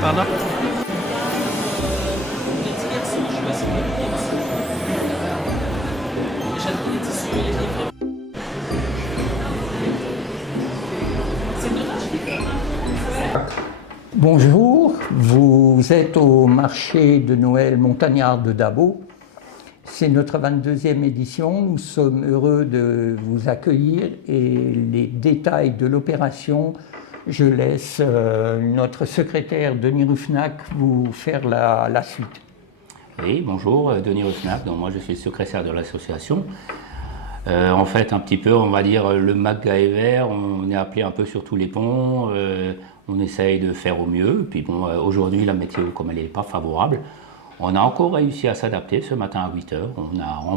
Pardon? Bonjour, vous êtes au marché de Noël montagnard de Dabo. C'est notre 22e édition. Nous sommes heureux de vous accueillir et les détails de l'opération, je laisse notre secrétaire Denis Ruffnac vous faire la suite. Oui, bonjour, Denis Ruffnac, donc moi je suis secrétaire de l'association. En fait, un petit peu, on va dire, le MacGyver, on est appelé un peu sur tous les ponts, on essaye de faire au mieux. Puis bon, aujourd'hui, la météo, comme elle n'est pas favorable, on a encore réussi à s'adapter ce matin à 8 h.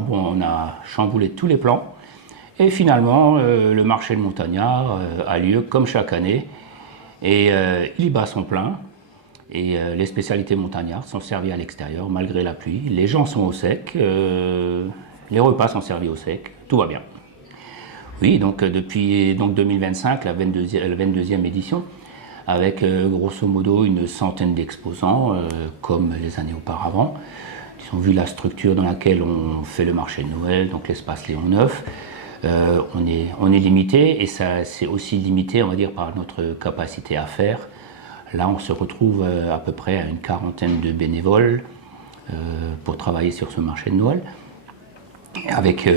On a chamboulé tous les plans. Et finalement, le marché de Montagnard a lieu comme chaque année. Et il y bat son plein. Et les spécialités montagnardes sont servies à l'extérieur malgré la pluie. Les gens sont au sec, les repas sont servis au sec, tout va bien. Oui, donc depuis 2025, la 22e édition, avec grosso modo une centaine d'exposants, comme les années auparavant. Ils ont vu la structure dans laquelle on fait le marché de Noël, donc l'espace Léon Neuf. On est limité, et ça c'est aussi limité, on va dire, par notre capacité à faire. Là, on se retrouve à peu près à une quarantaine de bénévoles pour travailler sur ce marché de Noël, avec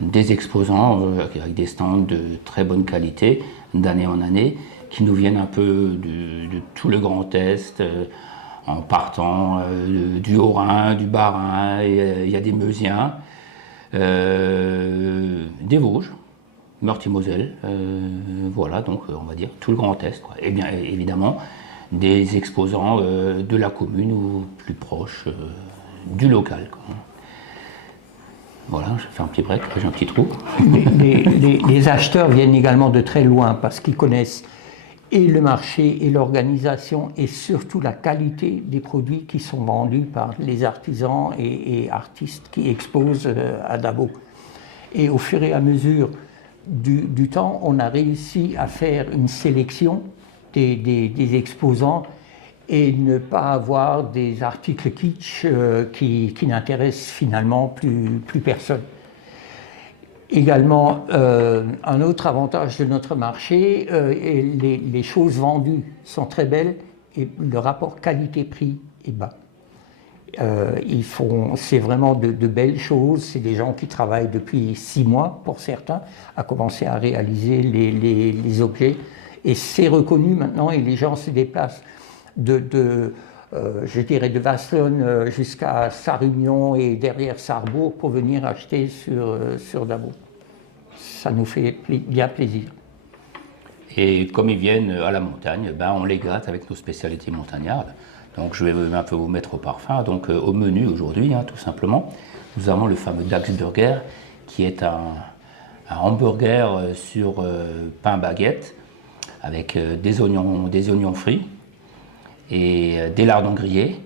des exposants, avec des stands de très bonne qualité, d'année en année, qui nous viennent un peu de tout le Grand Est, en partant du Haut-Rhin, du Bas-Rhin, il y a des Meusiens, des Vosges, Meurthe-et-Moselle, voilà, donc on va dire tout le Grand Est, quoi. Et bien évidemment, des exposants de la commune ou plus proches du local, quoi. Voilà, je fais un petit break, j'ai un petit trou. Les acheteurs viennent également de très loin parce qu'ils connaissent et le marché et l'organisation et surtout la qualité des produits qui sont vendus par les artisans et artistes qui exposent à Dabo. Et au fur et à mesure du temps, on a réussi à faire une sélection des exposants et ne pas avoir des articles kitsch qui n'intéressent finalement plus personne. Également, un autre avantage de notre marché, les choses vendues sont très belles et le rapport qualité-prix est bas. C'est vraiment de belles choses, c'est des gens qui travaillent depuis 6 mois pour certains, à commencer à réaliser les objets. Et c'est reconnu maintenant et les gens se déplacent je dirais de Vasselonne jusqu'à Sarre-Union et derrière Sarrebourg pour venir acheter sur Dabo. Ça nous fait bien plaisir. Et comme ils viennent à la montagne, on les gâte avec nos spécialités montagnardes. Donc je vais un peu vous mettre au parfum. Donc au menu aujourd'hui, tout simplement, nous avons le fameux Dax Burger, qui est un hamburger sur pain baguette, avec des oignons frits et des lardons grillés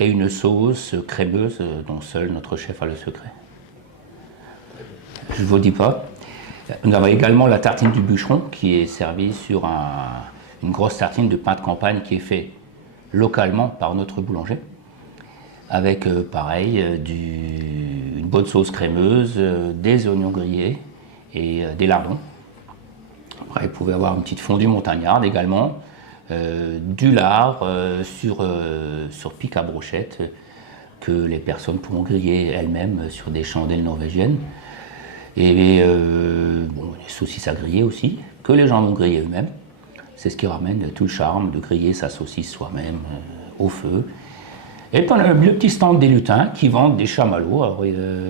et une sauce crémeuse dont seul notre chef a le secret. Je ne vous dis pas. Nous avons également la tartine du bûcheron qui est servie sur une grosse tartine de pain de campagne qui est fait localement par notre boulanger, avec pareil une bonne sauce crémeuse, des oignons grillés et des lardons. Après, vous pouvez avoir une petite fondue montagnarde également, du lard sur pic à brochette que les personnes pourront griller elles-mêmes sur des chandelles norvégiennes. Et les saucisses à griller aussi, que les gens vont griller eux-mêmes. C'est ce qui ramène tout le charme de griller sa saucisse soi-même au feu. Et puis on a le petit stand des lutins qui vendent des chamallows. Alors,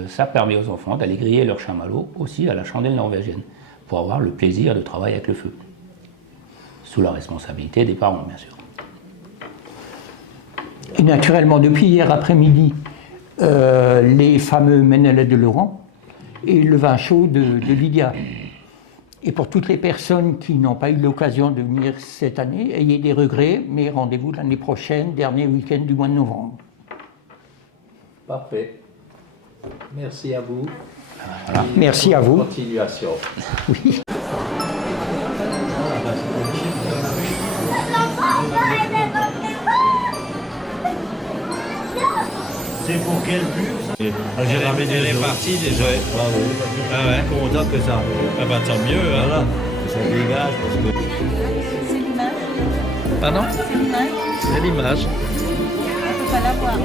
ça permet aux enfants d'aller griller leurs chamallows aussi à la chandelle norvégienne, pour avoir le plaisir de travailler avec le feu. Sous la responsabilité des parents, bien sûr. Et naturellement, depuis hier après-midi, les fameux Ménelets de Laurent et le vin chaud de Lydia. Et pour toutes les personnes qui n'ont pas eu l'occasion de venir cette année, ayez des regrets, mais rendez-vous l'année prochaine, dernier week-end du mois de novembre. Parfait. Merci à vous. Voilà. Merci à vous. Continuation. Oui. C'est pour quel but J'ai ramené des répartis déjà. Bravo. Ah ouais. Content que ça. Ah bah tant mieux. Hein. Voilà. Ça dégage parce que. C'est l'image. Pardon C'est l'image. C'est l'image. On ne peut pas la voir.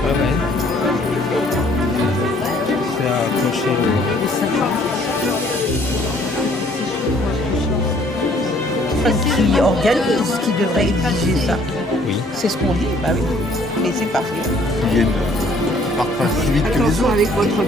Ouais, ouais. C'est accroché Qui organise, qui devrait exiger ça. Oui. C'est ce qu'on dit, bah oui. Mais c'est pas fait. Ils viennent partent pas plus vite que les autres. Avec votre pied.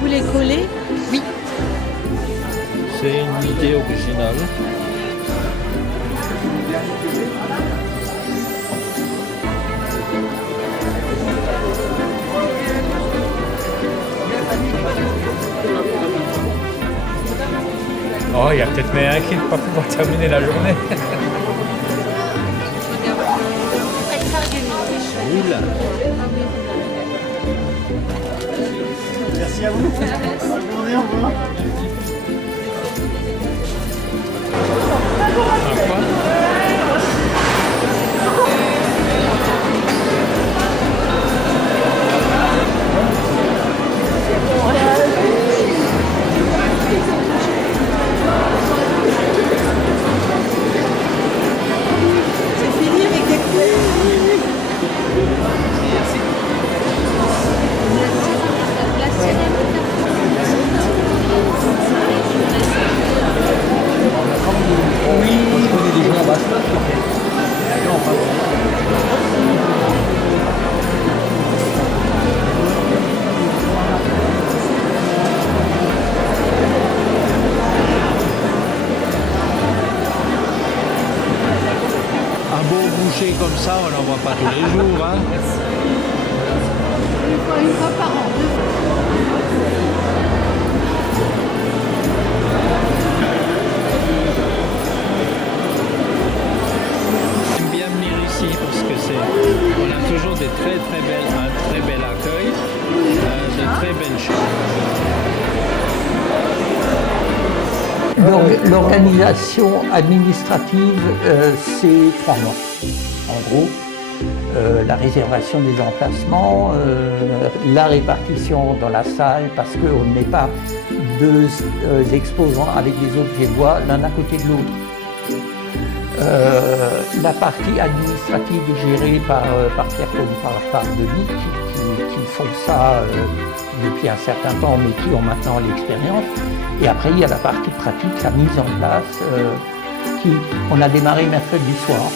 Vous les collez? Oui. C'est une idée originale. Oh, il y a peut-être un qui ne va pas pouvoir terminer la journée. Oula. Merci à vous. Bonne journée, au revoir. C'est fini avec des coups. Un beau boucher comme ça, on n'en voit pas tous les jours. Hein. Une fois par an. J'aime bien venir ici parce que on a toujours un très bel accueil, de très belles choses. L'organisation administrative, c'est 3 mois. En gros, la réservation des emplacements, la répartition dans la salle, parce qu'on ne met pas 2 exposants avec des objets de bois l'un à côté de l'autre. La partie administrative est gérée par Pierre comme par Denis, qui font ça depuis un certain temps, mais qui ont maintenant l'expérience. Et après, il y a la partie pratique, la mise en place, on a démarré mercredi soir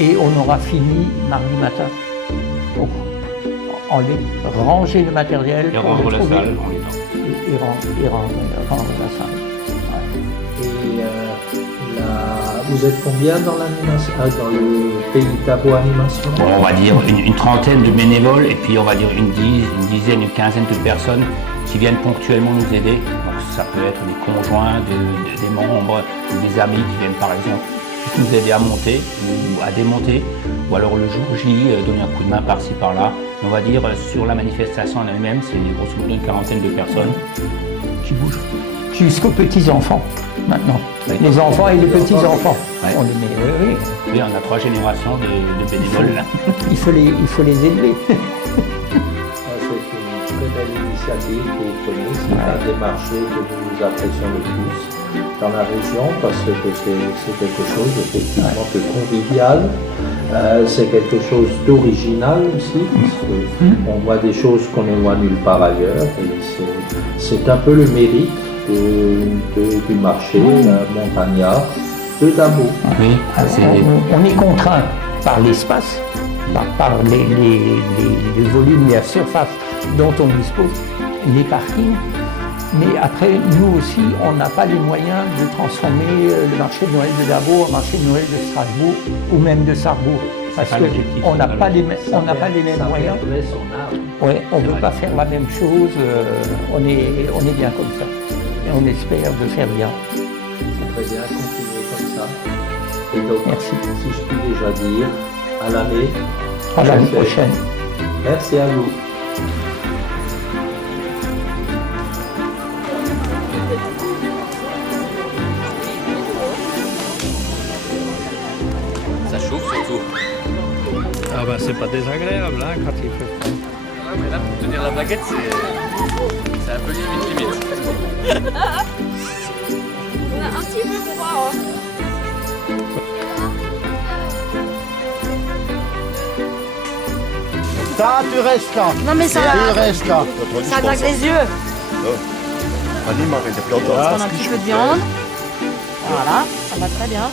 et on aura fini mardi matin. Donc, ranger le matériel, Et pour rendre le la trouver, salle en état. et rendre la salle. Et vous êtes combien dans l'animation, dans le pays Tabo Animation? Bon, on va dire une trentaine de bénévoles et puis on va dire une dizaine, une quinzaine de personnes qui viennent ponctuellement nous aider. Donc ça peut être des conjoints, des membres, ou des amis qui viennent par exemple nous aider à monter ou à démonter, ou alors le jour J, donner un coup de main par-ci par-là. On va dire sur la manifestation en elle-même, c'est grosso modo une quarantaine de personnes qui bougent. Jusqu'aux petits-enfants, maintenant. Oui. Les enfants et les petits-enfants. Ouais. On les met, oui. Oui, on a 3 générations de bénévoles là. Il faut les élever. C'est une très belle initiative que vous prenez. C'est un des marchés que nous apprécions le plus dans la région parce que c'est quelque chose effectivement de convivial. C'est quelque chose d'original aussi, parce qu'on voit des choses qu'on ne voit nulle part ailleurs. Et c'est un peu le mérite du marché montagnard de Dabo. Oui, On est contraint par l'espace, par les volumes et la surface dont on dispose, les parkings. Mais après, nous aussi, on n'a pas les moyens de transformer le marché de Noël de Dabo en marché de Noël de Strasbourg ou même de Sarrebourg. Parce qu'on n'a pas les mêmes moyens. Ouais, on ne peut pas faire la même chose. On est bien comme ça. Et on espère de faire bien. C'est très bien, continuer comme ça. Et donc, Merci. si je puis déjà dire, à l'année À l'année prochaine. Merci à vous. Ça chauffe surtout. Ah bah c'est pas désagréable hein, quand il fait froid. Ah, mais là, pour tenir la baguette, c'est un peu limite. On a un petit peu froid. Hein. Ça, tu restes là. Non mais ça Tu restes là. ça claque les yeux. Allez, Marie, t'as plus On a un petit peu de viande. Voilà, ça va très bien.